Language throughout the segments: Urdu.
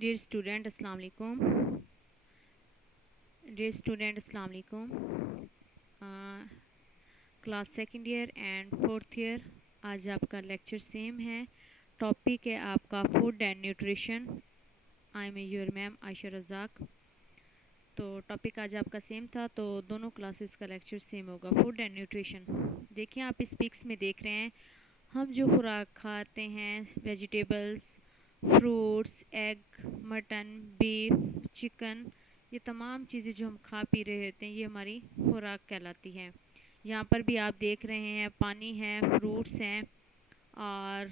ڈیئر اسٹوڈنٹ السلام علیکم. Class second year and fourth year. آج آپ کا لیکچر سیم ہے. ٹاپک ہے آپ کا food and nutrition. I am your ma'am Ayesha Razzaq. تو ٹاپک آج آپ کا سیم تھا تو دونوں کلاسز کا لیکچر سیم ہوگا. Food and nutrition. دیکھیں آپ اس پکس میں دیکھ رہے ہیں ہم جو خوراک کھاتے ہیں vegetables, fruits, egg, mutton, beef, chicken, یہ تمام چیزیں جو ہم کھا پی رہے ہوتے ہیں یہ ہماری خوراک کہلاتی ہیں. یہاں پر بھی آپ دیکھ رہے ہیں پانی ہے، فروٹس ہیں اور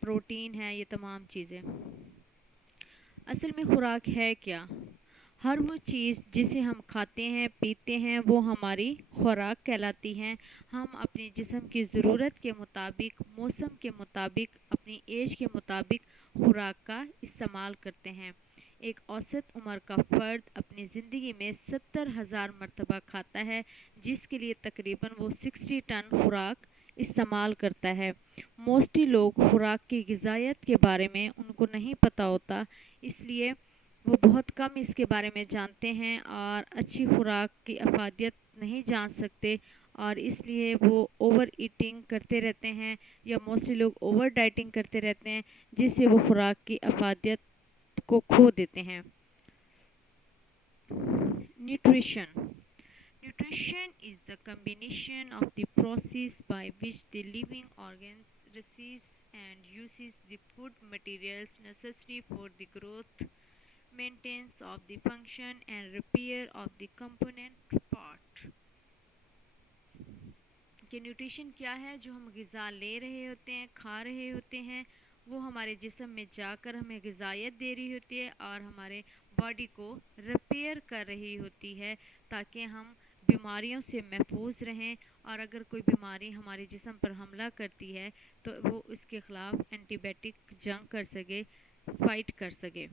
پروٹین ہے. یہ تمام چیزیں اصل میں خوراک ہے کیا؟ ہر وہ چیز جسے ہم کھاتے ہیں پیتے ہیں وہ ہماری خوراک کہلاتی ہیں. ہم اپنے جسم کی ضرورت کے مطابق، موسم کے مطابق، اپنی ایج کے مطابق خوراک کا استعمال کرتے ہیں. ایک اوسط عمر کا فرد اپنی زندگی میں 70,000 مرتبہ کھاتا ہے، جس کے لیے تقریباً وہ 60 ٹن خوراک استعمال کرتا ہے. موسٹلی لوگ خوراک کی غذائیت کے بارے میں ان کو نہیں پتہ ہوتا، اس لیے وہ بہت کم اس کے بارے میں جانتے ہیں اور اچھی خوراک کی افادیت نہیں جان سکتے، اور اس لیے وہ اوور ایٹنگ کرتے رہتے ہیں یا موسٹلی لوگ اوور ڈائٹنگ کرتے رہتے ہیں، جس سے وہ خوراک کی افادیت کو کھو دیتے ہیں. Nutrition. Nutrition is the combination of the process by which the living organs receives and uses the food materials necessary for the growth, maintenance of the function and repair of the component part. کہ نیوٹریشن کیا ہے؟ جو ہم غذا لے رہے ہوتے ہیں، کھا رہے ہوتے ہیں، وہ ہمارے جسم میں جا کر ہمیں غذائیت دے رہی ہوتی ہے اور ہمارے باڈی کو ریپیئر کر رہی ہوتی ہے تاکہ ہم بیماریوں سے محفوظ رہیں، اور اگر کوئی بیماری ہمارے جسم پر حملہ کرتی ہے تو وہ اس کے خلاف اینٹی بائیوٹک جنگ کر سکے، فائٹ کر سکے.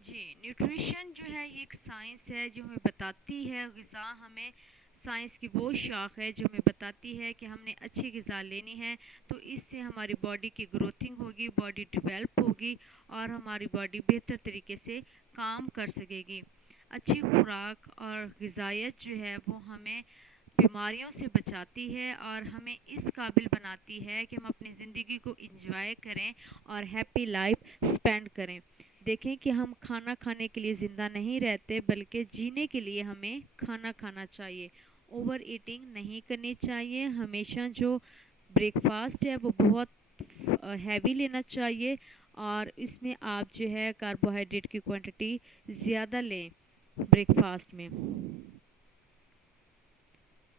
جی، نیوٹریشن جو ہے یہ ایک سائنس ہے جو ہمیں بتاتی ہے، غذا ہمیں سائنس کی وہ شاخ ہے جو ہمیں بتاتی ہے کہ ہم نے اچھی غذا لینی ہے تو اس سے ہماری باڈی کی گروتھنگ ہوگی، باڈی ڈیولپ ہوگی اور ہماری باڈی بہتر طریقے سے کام کر سکے گی. اچھی خوراک اور غذائیت جو ہے وہ ہمیں بیماریوں سے بچاتی ہے اور ہمیں اس قابل بناتی ہے کہ ہم اپنی زندگی کو انجوائے کریں اور ہیپی لائف اسپینڈ کریں. دیکھیں کہ ہم کھانا کھانے کے لیے زندہ نہیں رہتے بلکہ جینے کے لیے ہمیں کھانا کھانا چاہیے. اوور ایٹنگ نہیں کرنی چاہیے. ہمیشہ جو بریک فاسٹ ہے وہ بہت ہیوی لینا چاہیے اور اس میں آپ جو ہے کاربوہائیڈریٹ کی کوانٹٹی زیادہ لیں بریک فاسٹ میں.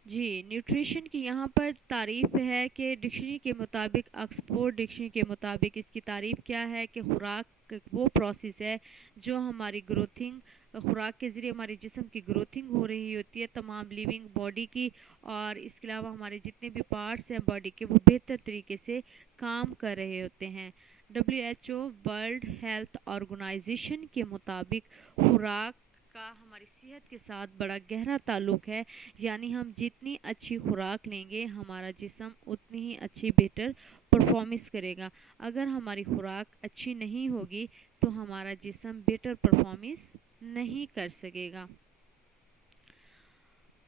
جی، نیوٹریشن کی یہاں پر تعریف ہے کہ ڈکشنری کے مطابق، آکسفورڈ ڈکشنری کے مطابق اس کی تعریف کیا ہے کہ خوراک وہ پروسیس ہے جو ہماری گروتھنگ، خوراک کے ذریعے ہمارے جسم کی گروتھنگ ہو رہی ہوتی ہے تمام لیونگ باڈی کی، اور اس کے علاوہ ہمارے جتنے بھی پارٹس ہیں باڈی کے وہ بہتر طریقے سے کام کر رہے ہوتے ہیں. WHO ورلڈ ہیلتھ آرگنائزیشن کے مطابق خوراک کا ہماری صحت کے ساتھ بڑا گہرا تعلق ہے، یعنی ہم جتنی اچھی خوراک لیں گے ہمارا جسم اتنی ہی اچھی بہتر پرفارمنس کرے گا. اگر ہماری خوراک اچھی نہیں ہوگی تو ہمارا جسم بیٹر پرفارمنس نہیں کر سکے گا.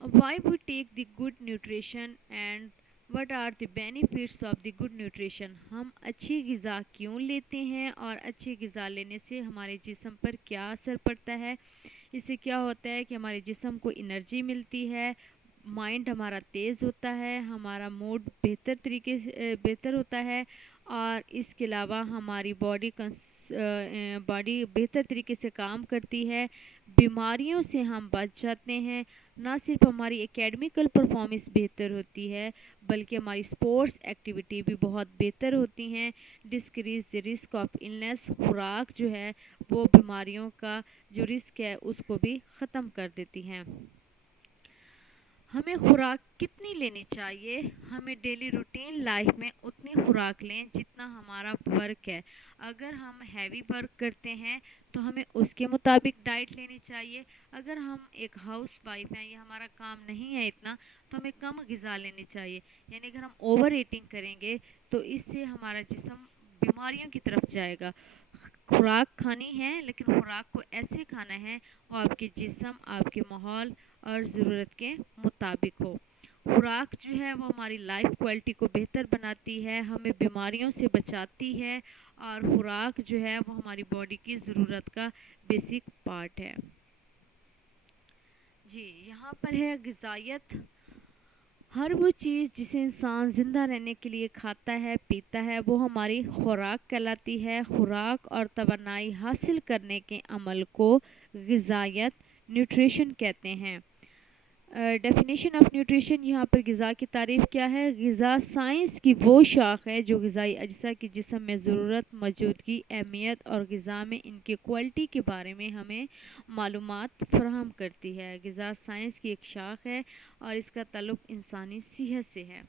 Why we take the good nutrition and what are the benefits of the good nutrition؟ ہم اچھی غذا کیوں لیتے ہیں اور اچھی غذا لینے سے ہمارے جسم پر کیا اثر پڑتا ہے؟ اس سے کیا ہوتا ہے کہ ہمارے جسم کو انرجی ملتی ہے، مائنڈ ہمارا تیز ہوتا ہے، ہمارا موڈ بہتر طریقے سے بہتر ہوتا ہے، اور اس کے علاوہ ہماری باڈی بہتر طریقے سے کام کرتی ہے. بیماریوں سے ہم بچ جاتے ہیں. نہ صرف ہماری اکیڈمیکل پرفارمنس بہتر ہوتی ہے بلکہ ہماری سپورٹس ایکٹیویٹی بھی بہت بہتر ہوتی ہیں. ڈسکریز دی رسک آف النس. خوراک جو ہے وہ بیماریوں کا جو رسک ہے اس کو بھی ختم کر دیتی ہیں. ہمیں خوراک کتنی لینی چاہیے؟ ہمیں ڈیلی روٹین لائف میں اتنی خوراک لیں جتنا ہمارا ورک ہے. اگر ہم ہیوی ورک کرتے ہیں تو ہمیں اس کے مطابق ڈائٹ لینی چاہیے. اگر ہم ایک ہاؤس وائف ہیں یا ہمارا کام نہیں ہے اتنا تو ہمیں کم غذا لینی چاہیے. یعنی اگر ہم اوور ایٹنگ کریں گے تو اس سے ہمارا جسم بیماریوں کی طرف جائے گا. خوراک کھانی ہے لیکن خوراک کو ایسے کھانا ہے وہ آپ کے جسم، آپ کے ماحول اور ضرورت کے مطابق ہو. خوراک جو ہے وہ ہماری لائف کوالٹی کو بہتر بناتی ہے، ہمیں بیماریوں سے بچاتی ہے، اور خوراک جو ہے وہ ہماری باڈی کی ضرورت کا بیسک پارٹ ہے. جی یہاں پر ہے غذائیت. ہر وہ چیز جسے انسان زندہ رہنے کے لیے کھاتا ہے پیتا ہے وہ ہماری خوراک کہلاتی ہے. خوراک اور توانائی حاصل کرنے کے عمل کو غذائیت نیوٹریشن کہتے ہیں. ڈیفینیشن آف نیوٹریشن، یہاں پر غذا کی تعریف کیا ہے؟ غذا سائنس کی وہ شاخ ہے جو غذائی اجزاء کی جسم میں ضرورت، موجودگی، اہمیت اور غذا میں ان کی کوالٹی کے بارے میں ہمیں معلومات فراہم کرتی ہے. غذا سائنس کی ایک شاخ ہے اور اس کا تعلق انسانی صحت سے ہے.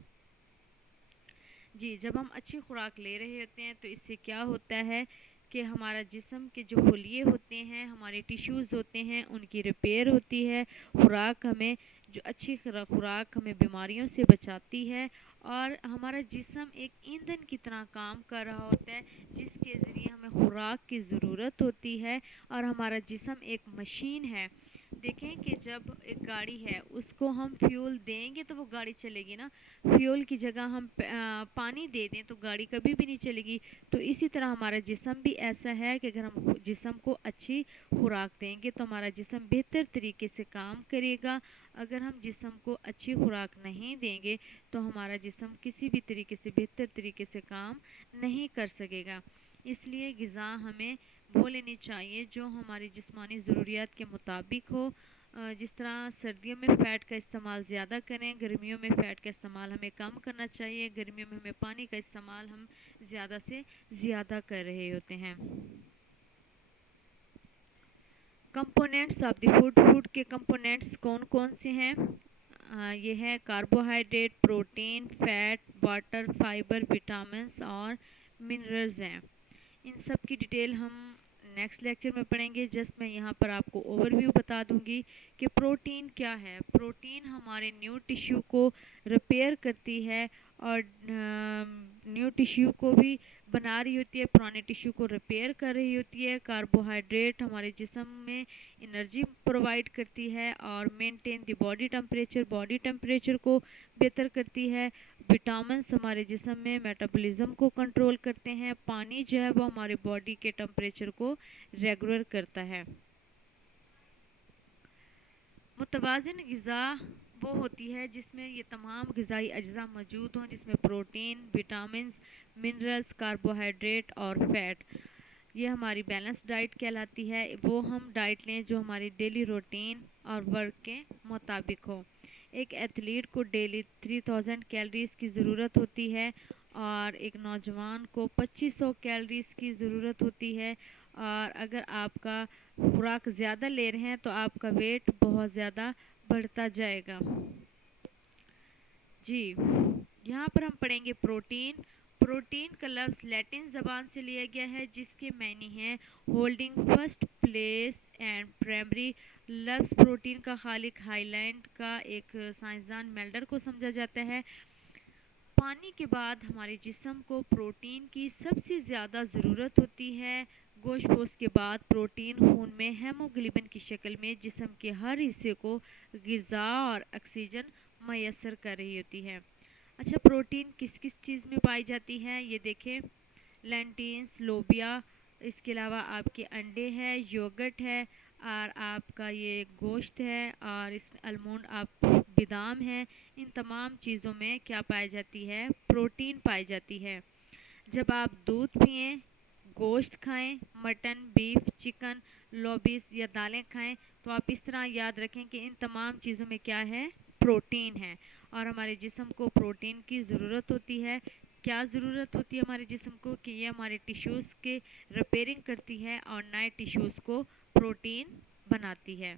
جی جب ہم اچھی خوراک لے رہے ہوتے ہیں تو اس سے کیا ہوتا ہے کہ ہمارا جسم کے جو خلیے ہوتے ہیں، ہمارے ٹیشوز ہوتے ہیں، ان کی ریپیئر ہوتی ہے. خوراک ہمیں جو اچھی خوراک ہمیں بیماریوں سے بچاتی ہے، اور ہمارا جسم ایک ایندھن کی طرح کام کر رہا ہوتا ہے جس کے ذریعے ہمیں خوراک کی ضرورت ہوتی ہے، اور ہمارا جسم ایک مشین ہے. دیکھیں کہ جب ایک گاڑی ہے اس کو ہم فیول دیں گے تو وہ گاڑی چلے گی نا. فیول کی جگہ ہم پانی دے دیں تو گاڑی کبھی بھی نہیں چلے گی. تو اسی طرح ہمارا جسم بھی ایسا ہے کہ اگر ہم جسم کو اچھی خوراک دیں گے تو ہمارا جسم بہتر طریقے سے کام کرے گا. اگر ہم جسم کو اچھی خوراک نہیں دیں گے تو ہمارا جسم کسی بھی طریقے سے بہتر طریقے سے کام نہیں کر سکے گا. اس لیے غذا ہمیں وہ لینی چاہیے جو ہماری جسمانی ضروریات کے مطابق ہو. جس طرح سردیوں میں فیٹ کا استعمال زیادہ کریں، گرمیوں میں فیٹ کا استعمال ہمیں کم کرنا چاہیے. گرمیوں میں ہمیں پانی کا استعمال ہم زیادہ سے زیادہ کر رہے ہوتے ہیں. Components of the food. Food کے کمپوننٹس کون کون سے ہیں؟ یہ ہے carbohydrate, protein, fat, water, fibre, vitamins اور منرلز ہیں. ان سب کی ڈیٹیل ہم نیکسٹ لیکچر میں پڑھیں گے. جسٹ میں یہاں پر آپ کو اوور ویو بتا دوں گی کہ پروٹین کیا ہے. پروٹین ہمارے نیو ٹیشو کو ریپیئر کرتی ہے اور نیو ٹیشو کو بھی بنا رہی ہوتی ہے، پرانے ٹیشو کو ریپیئر کر رہی ہوتی ہے. کاربوہائیڈریٹ ہمارے جسم میں انرجی پرووائڈ کرتی ہے اور مینٹین دی باڈی ٹمپریچر کو بہتر کرتی ہے. وٹامنس ہمارے جسم میں میٹابولزم کو کنٹرول کرتے ہیں. پانی جو ہے وہ ہمارے باڈی کے ٹمپریچر کو ریگولر کرتا ہے. متوازن غذا وہ ہوتی ہے جس میں یہ تمام غذائی اجزاء موجود ہوں، جس میں پروٹین، وٹامنس، منرلز، کاربوہائیڈریٹ اور فیٹ. یہ ہماری بیلنس ڈائٹ کہلاتی ہے. وہ ہم ڈائٹ لیں جو ہماری ڈیلی روٹین اور ورک کے مطابق ہو. ایک ایتھلیٹ کو ڈیلی 3000 کیلریز کی ضرورت ہوتی ہے اور ایک نوجوان کو 2500 کیلریز کی ضرورت ہوتی ہے. اور اگر آپ کا خوراک زیادہ لے رہے ہیں تو آپ کا ویٹ بہت زیادہ بڑھتا جائے گا. جی یہاں پر ہم پڑھیں گے پروٹین. پروٹین کا لفظ لیٹن زبان سے لیا گیا ہے جس کے معنی ہے holding first place and primary. لفظ پروٹین کا خالق ہائی لینڈ کا ایک سائنسدان میلڈر کو سمجھا جاتا ہے. پانی کے بعد ہمارے جسم کو پروٹین کی سب سے زیادہ ضرورت ہوتی ہے. گوشت پوست کے بعد پروٹین خون میں ہیموگلوبن کی شکل میں جسم کے ہر حصے کو غذا اور آکسیجن میسر کر رہی ہوتی ہے. اچھا پروٹین کس کس چیز میں پائی جاتی ہے یہ دیکھیں. لینٹینز، لوبیا، اس کے علاوہ آپ کے انڈے ہے، یوگرٹ ہے، اور آپ کا یہ گوشت ہے، اور اس المونڈ آپ بادام ہے. ان تمام چیزوں میں کیا پائی جاتی ہے؟ پروٹین پائی جاتی ہے. جب آپ دودھ پئیں، گوشت کھائیں، مٹن، بیف، چکن، لوبیز یا دالیں کھائیں تو آپ اس طرح یاد رکھیں کہ ان تمام چیزوں میں کیا ہے؟ پروٹین ہے. اور ہمارے جسم کو پروٹین کی ضرورت ہوتی ہے. کیا ضرورت ہوتی ہے ہمارے جسم کو؟ کہ یہ ہمارے ٹیشوز کے ریپیئرنگ کرتی ہے اور نئے ٹیشوز کو پروٹین بناتی ہے.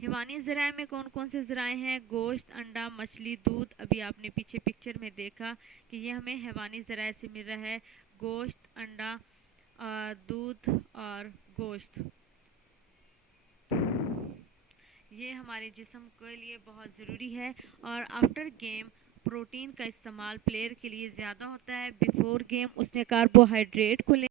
حیوانی ذرائع میں کون کون سے ذرائع ہیں؟ گوشت، انڈا، مچھلی، دودھ. ابھی آپ نے پیچھے پکچر میں دیکھا کہ یہ ہمیں حیوانی ذرائع سے مل رہا ہے. گوشت، انڈا، دودھ اور گوشت یہ ہمارے جسم کے لیے بہت ضروری ہے. اور آفٹر گیم پروٹین کا استعمال پلیئر کے لیے زیادہ ہوتا ہے. بیفور گیم اس نے کاربوہائیڈریٹ کو